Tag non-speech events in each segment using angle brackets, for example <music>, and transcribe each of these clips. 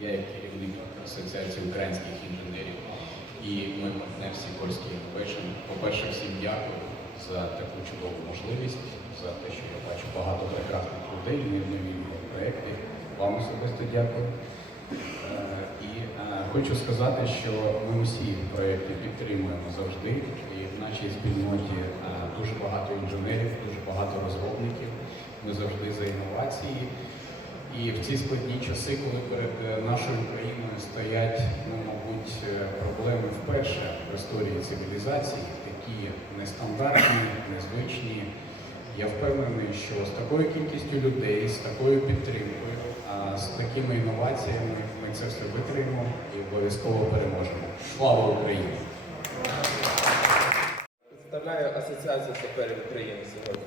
Я як керівник Асоціації українських інженерів і ми партнер Сікорський Innovation. По-перше, всім дякую за таку чудову можливість, за те, що я бачу багато прекрасних людей, нові проєкти. Вам особисто дякую. Е, І е, хочу сказати, що ми усі проєкти підтримуємо завжди. І в нашій спільноті е, дуже багато інженерів, дуже багато розробників. Ми завжди за інновації. І в ці складні часи, коли перед е, нашою країною стоять, ну, мабуть, е, проблеми вперше в історії цивілізації, такі нестандартні, незвичні. Я впевнений, що з такою кількістю людей, з такою підтримкою, з такими інноваціями ми це все витримаємо і обов'язково переможемо. Слава Україні! Представляю Асоціацію саперів України сьогодні.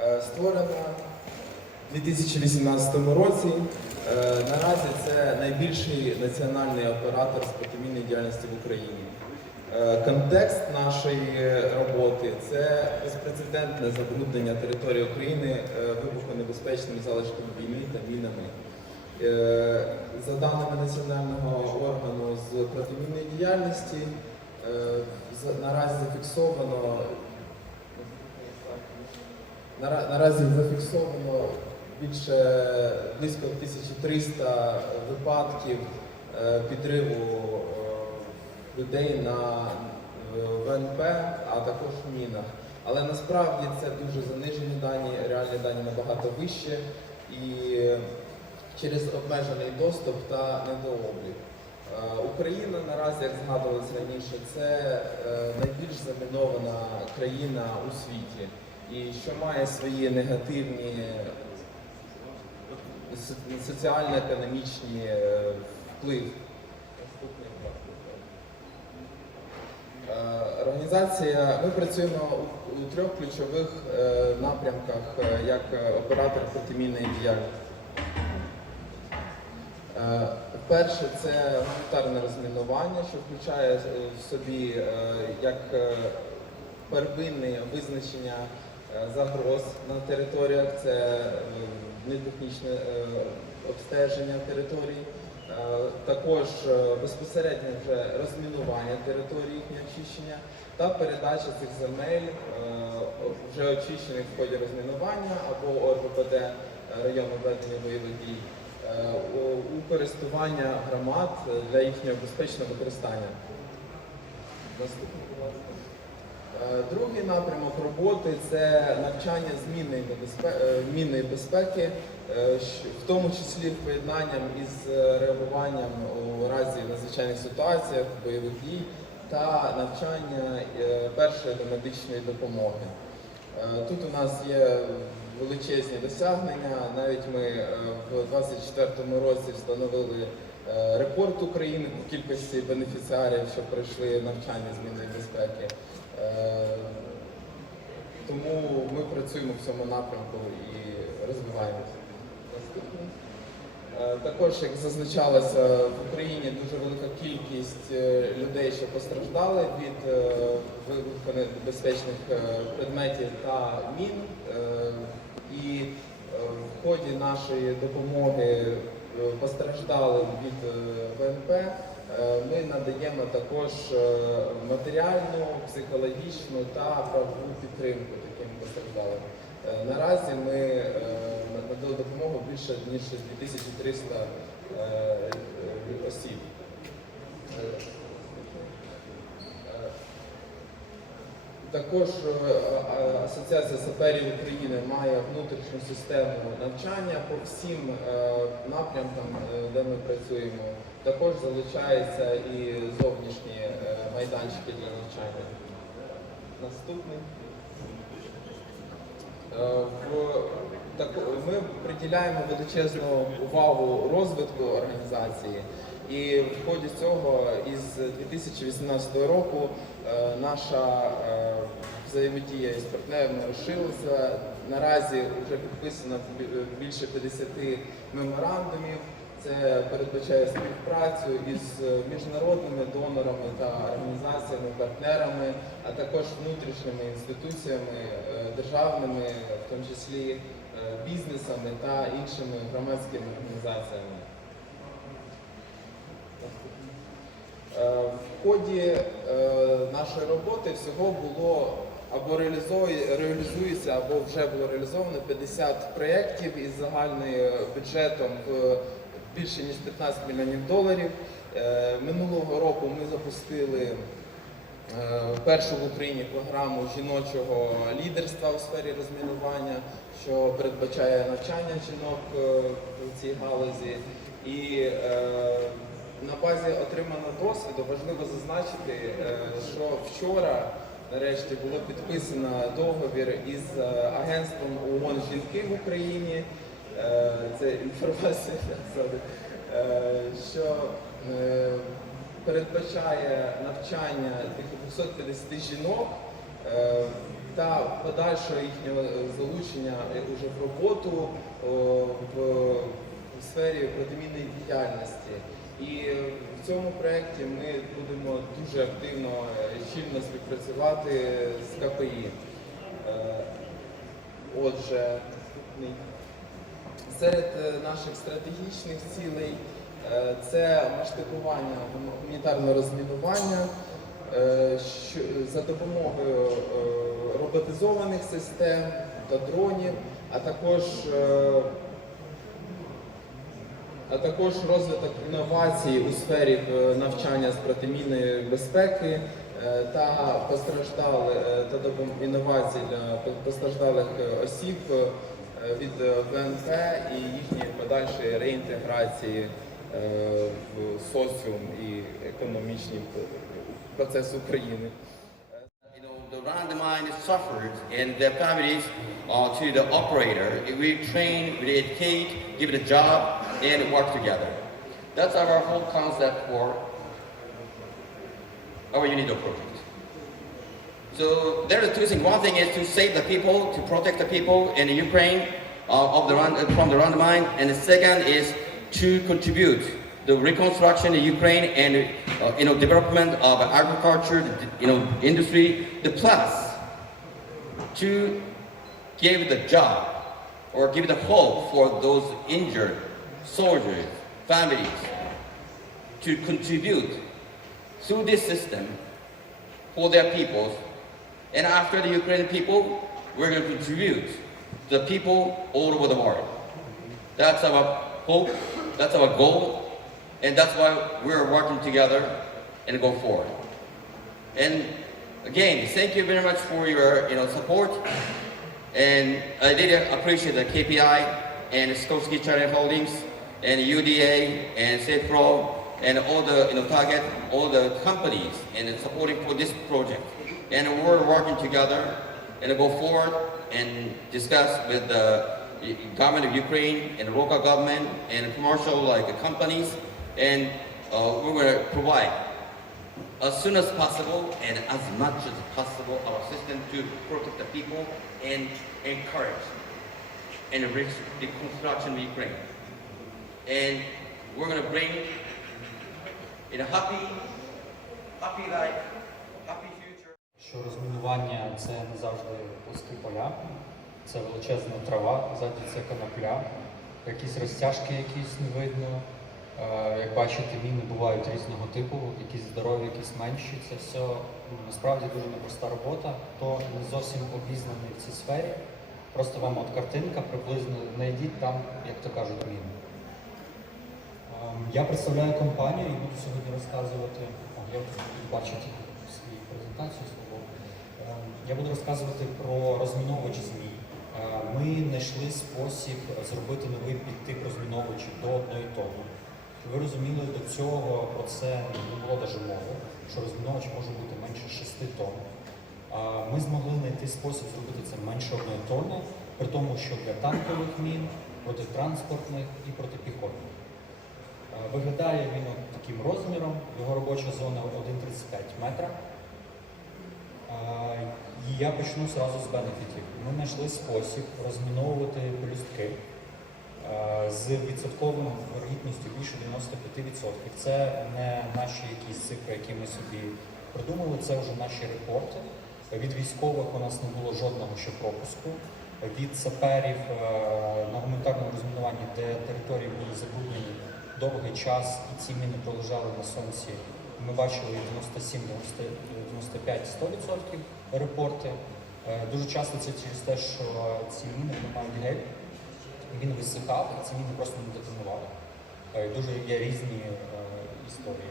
Е, Створена 2018 році. Е, Наразі це найбільший національний оператор з протимінної діяльності в Україні. Е, Контекст нашої роботи це безпрецедентне забруднення території України е, вибухонебезпечними залишками війни та мінами. За даними національного органу з протимінної діяльності, наразі зафіксовано наразі зафіксовано більше близько 1300 випадків е, підриву е, людей на е, ВНП, а також в мінах. Але насправді це дуже занижені дані, реальні дані набагато вище і через обмежений доступ та недооблік. Е, Україна наразі, як згадувалось раніше, це е, найбільш замінована країна у світі, і що має свої негативні со- соціально-економічні е, вплив. Е, Організація, ми працюємо у, трьох ключових е, напрямках як оператор протимінної діяльності. Перше це гуманітарне розмінування, що включає в собі як первинне визначення загроз на територіях, це нетехнічне е, обстеження територій, Е, також е, безпосереднье вже розмінування території, їхнє очищення та передача цих земель вже очищених в ході розмінування або ОРВПД району ведення бойових дій у користування громад для їхнього безпечного використання. Наступний, будь ласка. Е, Другий напрямок роботи це навчання з мінної небезпе- е, мінної безпеки, е, в тому числі в поєднанням із реагуванням у разі надзвичайних ситуаціях, бойових дій та навчання першої домедичної допомоги. Е, Тут у нас є величезні досягнення. Навіть ми в 24-му році встановили рекорд України по кількості бенефіціарів, що пройшли навчання з безпеки. Е, Тому ми працюємо в цьому напрямку і розвиваємося. Е, Також, як зазначалося, в Україні дуже велика кількість е, людей, що постраждали від вибухонебезпечних е, предметів та мін. І в ході нашої допомоги постраждалим від ВНП ми надаємо також е, матеріальну, психологічну та правову підтримку таким постраждалим. Е, Наразі ми е, надали допомогу більше ніж 2300 е, е, осіб. Е, е, Також е, Асоціація саперів України має внутрішню систему навчання по всім е, напрямкам, е, де ми працюємо. Також залучаються і зовнішні е, майданчики для навчання. Наступний. Е, ми приділяємо величезну увагу розвитку організації, і в ході цього із 2018 року е, наша взаємодія із партнерами розширилася. Наразі вже підписано бі- більше 50 меморандумів. Це передбачає співпрацю із е, міжнародними донорами та організаціями, партнерами, а також внутрішніми інституціями, е, державними, в тому числі е, бізнесами та іншими громадськими організаціями. В ході нашої роботи всього було або реалізується, або вже було реалізовано 50 проєктів із загальним бюджетом в більше ніж 15 мільйонів доларів. Е, Минулого року ми запустили е, першу в Україні програму жіночого лідерства у сфері розмінування, що передбачає навчання жінок е, в цій галузі. І на базі отриманого досвіду важливо зазначити, що вчора нарешті було підписано договір із агентством ООН жінки в Україні. Е, Це інформація <laughs> е, що е, передбачає навчання тих 250 жінок та подальшого їхнього залучення уже в роботу в сфері протимінної діяльності. І в цьому проєкті ми будемо дуже активно щільно співпрацювати з КПІ. Отже, наступний. Серед е, наших стратегічних цілей е, це масштабування гуманітарного розмінування е, за допомогою роботизованих систем та дронів, а також а також розвиток інновацій у сфері навчання з протимінної безпеки та постраждали та інновацій для постраждалих осіб від е, ВНП і їхньої подальшої реінтеграції е, в соціум і економічні процеси України. You know, the randomized sufferers and their families uh, to the operator. We train, we educate, give it a job, and work together. That's our whole concept for our UNIDO project. So there are two things. One thing is to save the people, to protect the people in Ukraine uh, of the run, from the landmine, and the second is to contribute the reconstruction in Ukraine and uh, you know development of agriculture, you know industry. The plus to give the job or give the hope for those injured soldiers, families, to contribute through this system for their peoples. And after the Ukrainian people, we're going to contribute to the people all over the world. That's our hope, that's our goal, and that's why we're working together and go forward. And again, thank you very much for your you know, support. And I really appreciate the KPI and Skorsky Charity Holdings and UDA and SafePro and all the you know, target, all the companies and supporting for this project. And we're working together and go forward and discuss with the government of Ukraine and local government and commercial like companies. And uh, we're going to provide as soon as possible and as much as possible our system to protect the people and encourage and enrich the construction of Ukraine. And we're going to bring in a happy, happy life. Що розмінування це не завжди пусті поля, це величезна трава, ззаді це конопля, якісь розтяжки якісь не видно. Е, Як бачите, міни бувають різного типу, якісь здорові, якісь менші. Це все ну, насправді дуже непроста робота. Хто не зовсім обізнаний в цій сфері, просто вам от картинка приблизно знайдіть там, як то кажуть, міни. Ем, Я представляю компанію і буду сьогодні розказувати. О, я тут бачите свою презентацію Я буду розказувати про розміновувач змій. Е, Ми знайшли спосіб зробити новий підтип розміновувачів до одної тонни. Ви розуміли, до цього про це не було навіть мови, що розміновувач може бути менше 6 тонн. Е, Ми змогли знайти спосіб зробити це менше одної тонни, при тому, що для танкових мін, протитранспортних і протипіхотних. Е, Виглядає він таким розміром, його робоча зона 1,35 метра. І я почну зразу з бенефітів. Ми знайшли спосіб розміновувати пелюстки е, з відсотковою вирогідністю більше 95%. Це не наші якісь цифри, які ми собі придумали, це вже наші репорти. Від військових у нас не було жодного ще пропуску. Від саперів е, на гуманітарному розмінуванні, де території були забруднені, довгий час і ці міни пролежали на сонці. Ми бачили 97, 95, 100% репорти. Е, Дуже часто це через те, що ці міни вони мають гель, він висихав, і ці міни просто не детонували. Е, Дуже є різні е, історії.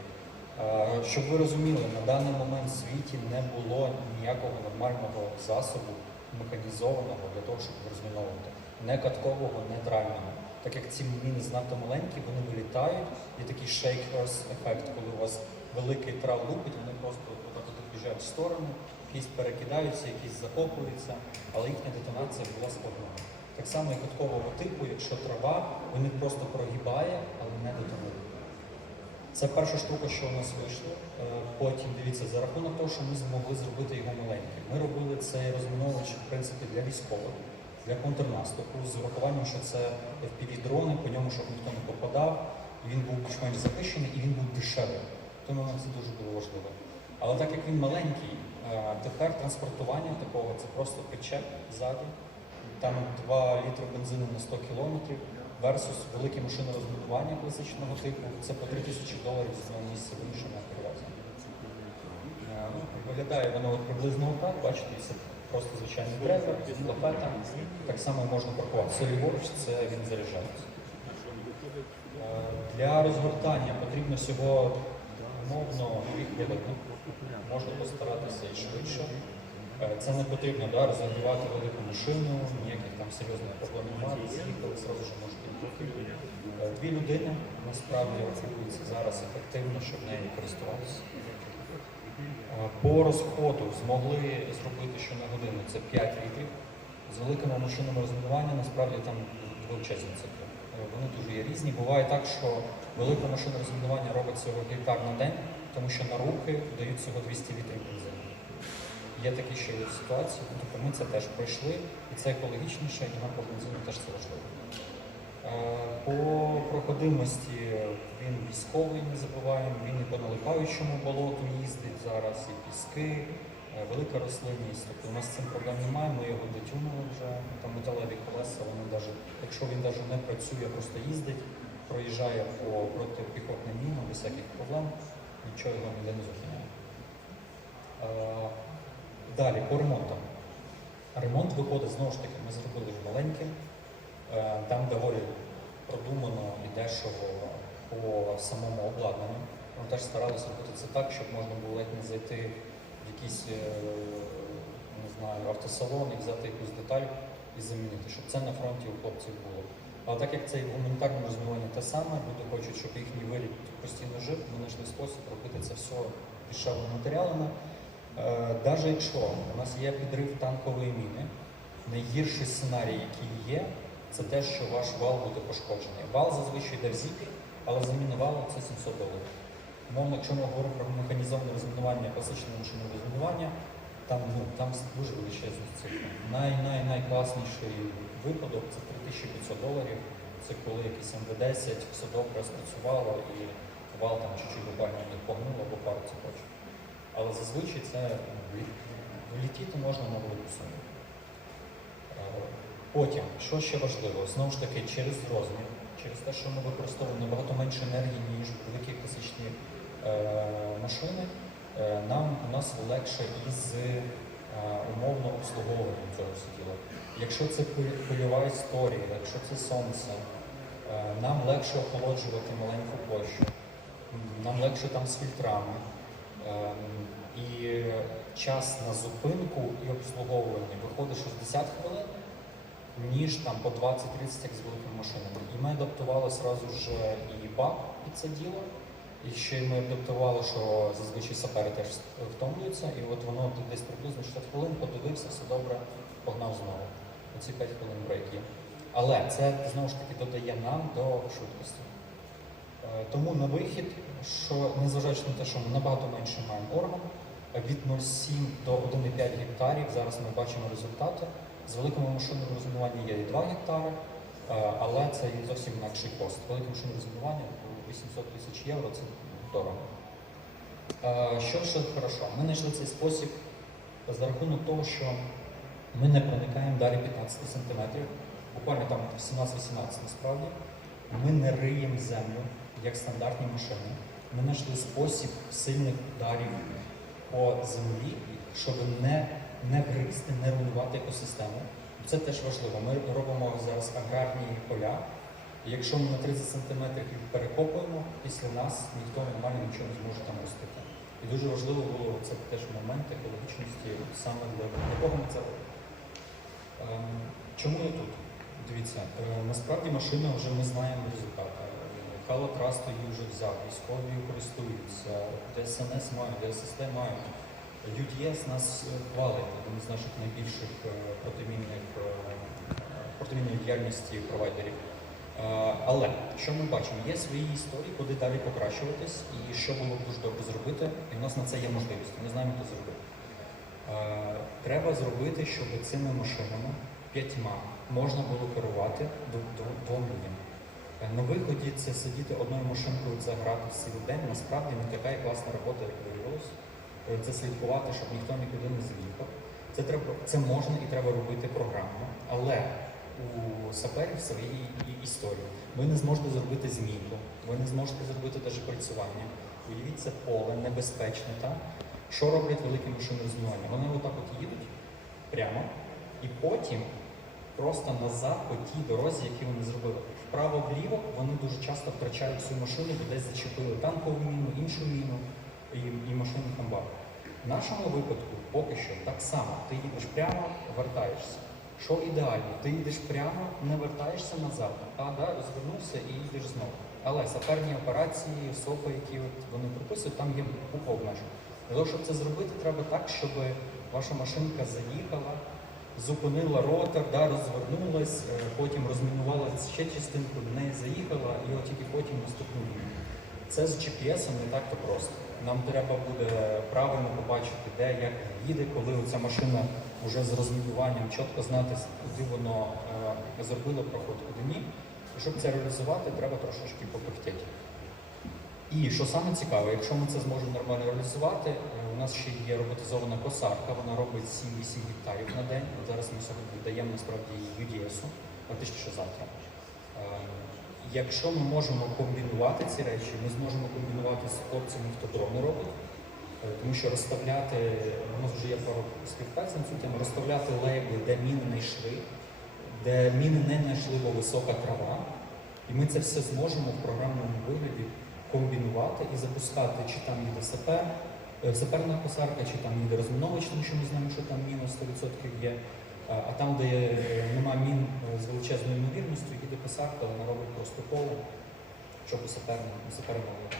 Щоб ви розуміли, на даний момент в світі не було ніякого нормального засобу механізованого для того, щоб розміновувати. Не каткового, не трального. Так як ці міни знато маленькі, вони вилітають, є такий shake-earth ефект, коли у вас великий трал лупить, вони просто отак от біжать в сторону, якісь перекидаються, якісь закопуються, але їхня детонація була складною. Так само і каткового типу, якщо трава, вони просто прогибає, але не детонує. Це перша штука, що у нас вийшло. Е, Потім дивіться, за рахунок того, що ми змогли зробити його маленьким. Ми робили цей розміновувач, в принципі, для військових, для контрнаступу, з урахуванням, що це FPV-дрони, по ньому, щоб ніхто не попадав. І він був більш-менш захищений і він був дешевий. Тому нам це дуже було важливо. Але так як він маленький, е, тепер транспортування такого це просто причеп ззаді. Там 2 літри бензину на 100 кілометрів versus великі машини розмінування класичного типу. Це по 3 тисячі доларів з одного місця в інше на перевезення. Виглядає воно приблизно так, бачите, це просто звичайний драйвер з лопета. Так само можна паркувати. Це це він заряджається. Е, Для розгортання потрібно всього умовно 2 хвилини. Можна постаратися і швидше. Е, Це не потрібно да, розігрівати велику машину, ніяких там серйозних проблем немає. З'їхали, зразу ж можете йти. Е, Дві людини насправді рахуються зараз ефективно, щоб нею користуватися. Е, По розходу змогли зробити що на годину це 5 літрів. З великими машинами розмінування насправді там величезні цифри. Е, Вони дуже є різні. Буває так, що велика машина розмінування робить всього гектар на день, тому що на руки дають всього 200 літрів бензину. Є такі ще ситуації, ну, тобто ми це теж пройшли, і це екологічніше, і нам по бензину теж це важливо. Е, По проходимості він військовий, не забуваємо, він і по налипаючому болоту їздить зараз, і піски, велика рослинність. Тобто у нас з цим проблем немає, ми його дотюнули вже, там металеві колеса, вони навіть, якщо він навіть не працює, просто їздить, проїжджає по протипіхотним мінам без всяких проблем, нічого його ніде не зупиняє. Е, Далі, по ремонтам. Ремонт виходить знову ж таки, ми зробили маленьким. Е, Там доволі продумано і дешево по самому обладнанню. Ми теж старалися робити це так, щоб можна було ледь не зайти якийсь е, не знаю, автосалон і взяти якусь деталь і замінити, щоб це на фронті у хлопців було. Але так як це і в гуманітарному розмінуванні те саме, люди хочуть, щоб їхній виліт постійно жив, ми знайшли спосіб робити це все дешевими матеріалами. Навіть якщо у нас є підрив танкової міни, найгірший сценарій, який є, це те, що ваш вал буде пошкоджений. Вал зазвичай йде в зіпі, але заміна валу це 700 доларів. Умовно, якщо ми говоримо про механізоване розмінування, класичне машинне розмінування, там, ну, там дуже величезні цифри. Най-най-найкласніший випадок це 3500 доларів. Це коли якийсь МВ-10 все добре спрацювало і вал там чуть-чуть буквально не погнув або пару цепочок. Але зазвичай це ну, можна на велику суму. Е, Потім, що ще важливо, знову ж таки, через розмір, через те, що ми використовуємо набагато менше енергії, ніж великі класичні машини, е, нам у нас легше із е, умовно обслуговуванням цього всього діла. Якщо це пильова історія, якщо це сонце, е, нам легше охолоджувати маленьку площу, нам легше там з фільтрами. І час на зупинку і обслуговування виходить 60 хвилин, ніж там по 20-30, як з великими машинами. І ми адаптували сразу ж і бак під це діло. І ще й ми адаптували, що зазвичай сапери теж втомлюються, і от воно десь приблизно 60 хвилин подивився, все добре, погнав знову. Оці 5 хвилин брейк є. Але це знову ж таки додає нам до швидкості. Е, Тому на вихід, що незважаючи на те, що ми набагато менше маємо орган, від 0,7 до 1,5 гектарів, зараз ми бачимо результати. З великими машинами розмінування є і 2 гектари, е, але це зовсім інакший кост. Велике машинне розмінування 800 тисяч євро це дорого. Е, Що ще хорошо? Ми знайшли цей спосіб за рахунок того, що ми не проникаємо далі 15 см, буквально там 17-18 насправді. Ми не риємо землю, як стандартні машини. Ми знайшли спосіб сильних ударів по землі, щоб не, не гризти, не руйнувати екосистему. Це теж важливо. Ми робимо зараз аграрні поля. І якщо ми на 30 сантиметрів їх перекопуємо, після нас ніхто нормально нічого не зможе там ростити. І дуже важливо було це теж момент екологічності саме для, кого ми це робимо. Ем, чому я тут? Дивіться, е, насправді машина вже ми знаємо результати. Хала Трасту її вже взяв, військові користуються, ДСНС має, ДССТ має. UDS нас е, хвалить, один з наших найбільших е, протимінних е, протимінної діяльності провайдерів. Але що ми бачимо? Є свої історії, куди далі покращуватись, і що було б дуже добре зробити, і в нас на це є можливість. Ми знаємо, що зробити. Треба зробити, щоб цими машинами п'ятьма можна було керувати дв- дв- двом людям. Е, На виході це сидіти одною машинкою, це грати цілий день. Насправді не така класна робота, як виявилось. Е, Це слідкувати, щоб ніхто нікуди не з'їхав. Це треба, це можна і треба робити програмно, але у саперів свої і- історії. Ви не зможете зробити змійку, ви не зможете зробити навіть працювання. Уявіть, це поле небезпечне там. Що роблять великі машини розмінування? Вони отак от їдуть прямо і потім просто назад по тій дорозі, які вони зробили. Вправо-вліво вони дуже часто втрачають цю машину, бо десь зачепили танкову міну, іншу міну і, і машину хамбар. В нашому випадку поки що так само. Ти їдеш прямо, вертаєшся. Що ідеально? Ти їдеш прямо, не вертаєшся назад, а да, звернувся і їдеш знову. Але саперні операції, СОПи, які от вони прописують, там є купа обмежень. Для того, щоб це зробити, треба так, щоб ваша машинка заїхала, зупинила ротор, да, розвернулась, е, потім розмінувала ще частинку, неї заїхала і от тільки потім наступну лінію. Це з GPS не так-то просто. Нам треба буде правильно побачити, де як їде, коли ця машина вже з розмінуванням чітко знати, куди воно е, зробило проход, куди ні. І щоб це реалізувати, треба трошечки попихтіти. І що саме цікаве, якщо ми це зможемо нормально реалізувати, е, у нас ще є роботизована косарка, вона робить 7-8 гектарів на день. От зараз ми сьогодні даємо насправді UDS-у, фактично що завтра. Е, Якщо ми можемо комбінувати ці речі, ми зможемо комбінувати з хлопцями, хто дрони робить, тому що розставляти, у нас вже є пару співпраць на цю тему, розставляти лейбли, де міни не йшли, де міни не знайшли, бо висока трава. І ми це все зможемо в програмному вигляді комбінувати і запускати, чи там їде сапер, е, саперна косарка, чи там їде розміновувач, тому що ми знаємо, що там мінус 100% є. А там, де е, нема мін е, з величезною ймовірністю, їде косарка, вона робить просто поле, щоб у робота.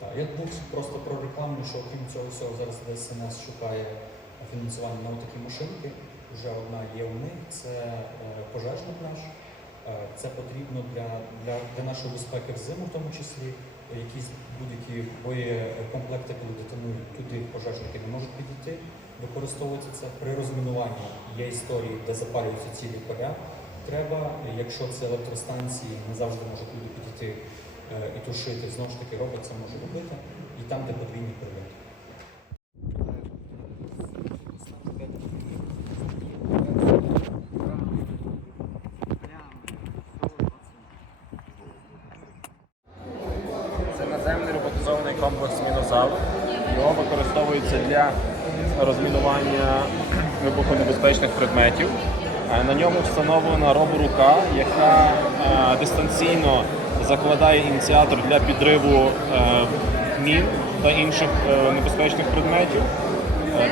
Так, я був просто про рекламу, що окрім цього всього зараз ДСНС шукає фінансування на такі машинки. Вже одна є у них, це е, пожежник наш. Е, Це потрібно для, для, для нашої безпеки в зиму, в тому числі. Якісь будь-які боєкомплекти, коли детонують, туди пожежники не можуть підійти. Використовується це при розмінуванні. Є історії, де запалюються цілі поля. Треба, якщо це електростанції, не завжди можуть люди підійти і тушити. Знову ж таки, робот це може робити. І там, де подвійні прильоти. Це наземний роботизований комплекс Мінозавр. Його використовується для розмінування вибухонебезпечних предметів. Е, На ньому встановлена роборука, яка е, дистанційно закладає ініціатор для підриву е, мін та інших е, небезпечних предметів.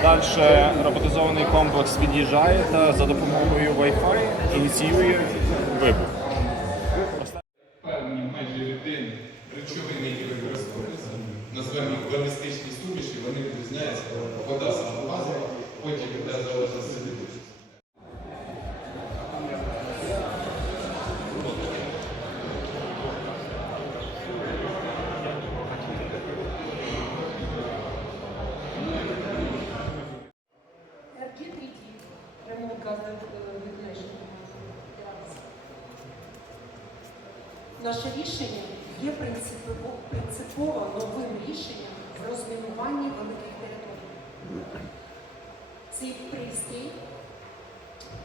Далі роботизований комплекс від'їжджає та за допомогою Wi-Fi ініціює вибух. Ваше рішення є принципово, принципово новим рішенням в розмінуванні великих територій. Цей пристрій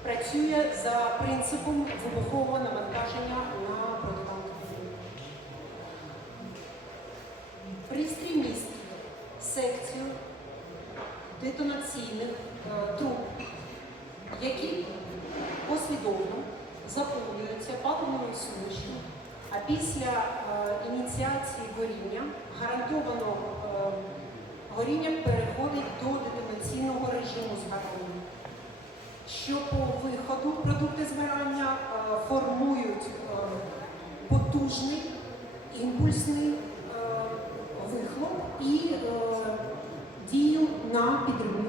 працює за принципом вибухового навантаження на протитанкову. Пристрій містить секцію детонаційних е, труб, які послідовно заповнюються паливною сумішною а після е, ініціації горіння гарантовано е, горіння переходить до детонаційного режиму згорання. Що по виходу продукти згорання е, формують е, потужний імпульсний е, вихлоп і е, дію на підривну